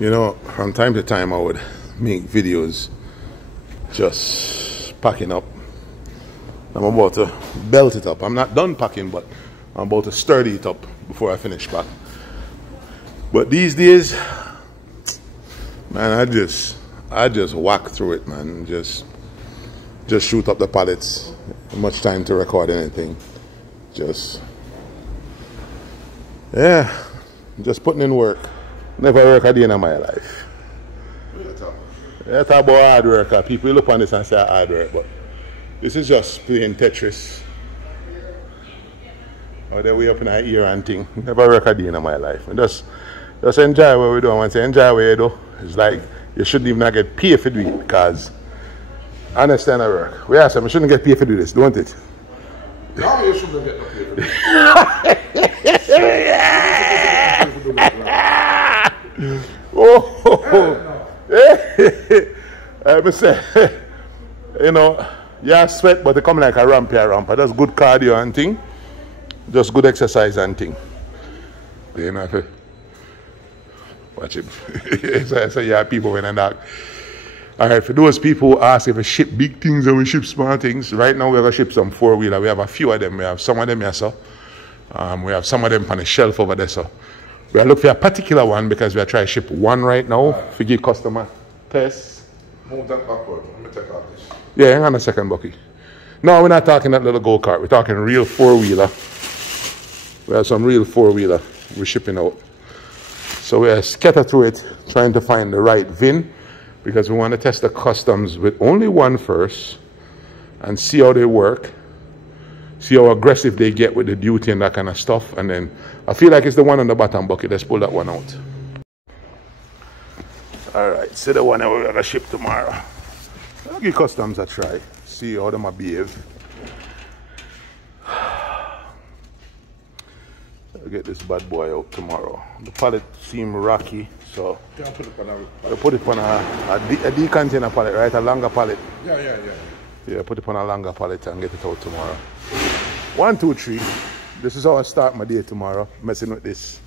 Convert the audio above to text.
You know, from time to time I would make videos just packing up. I'm about to belt it up. I'm not done packing, but I'm about to sturdy it up before I finish pack. But these days, man, I just whack through it, man. Just shoot up the pallets. Much time to record anything. Just putting in work. Never work a day in my life. Yeah, talk about hard work. People look on this and say hard work, but this is just playing Tetris. Or the way up in our ear and thing. Never work a day in my life. And just enjoy what we do. And once you enjoy what you do, it's like you shouldn't even get paid for doing it, because I understand the work. We ask them, we shouldn't get paid for do this, don't it? No, you shouldn't get no paid for this. I say, you know, yeah, sweat, but they come like a ramp. That's good cardio and thing. Just good exercise and thing. You know, watch it. So yeah, people when I knock. Alright, for those people who ask if we ship big things or we ship small things, right now we're going to ship some 4-wheeler. We have a few of them. We have some of them here, so. We have some of them on the shelf over there, so. We are looking for a particular one because we are trying to ship one right now to give customer tests. Move that backward. Let me take off this. Yeah, hang on a second, Bucky. No, we're not talking that little go-kart. We're talking real 4-wheeler. We have some real 4-wheeler we're shipping out. So we are scattered through it, trying to find the right VIN, because we want to test the customs with only one first and see how they work. See how aggressive they get with the duty and that kind of stuff. And then I feel like it's the one on the bottom bucket. Let's pull that one out. Alright, so the one that we're going to ship tomorrow. I'll give customs a try. See how they might behave. I'll get this bad boy out tomorrow. The pallet seems rocky, so we'll put it on a D-container pallet, right? A longer pallet. Yeah, put it on a longer pallet and get it out tomorrow. 1, 2, 3. This is how I start my day tomorrow, messing with this.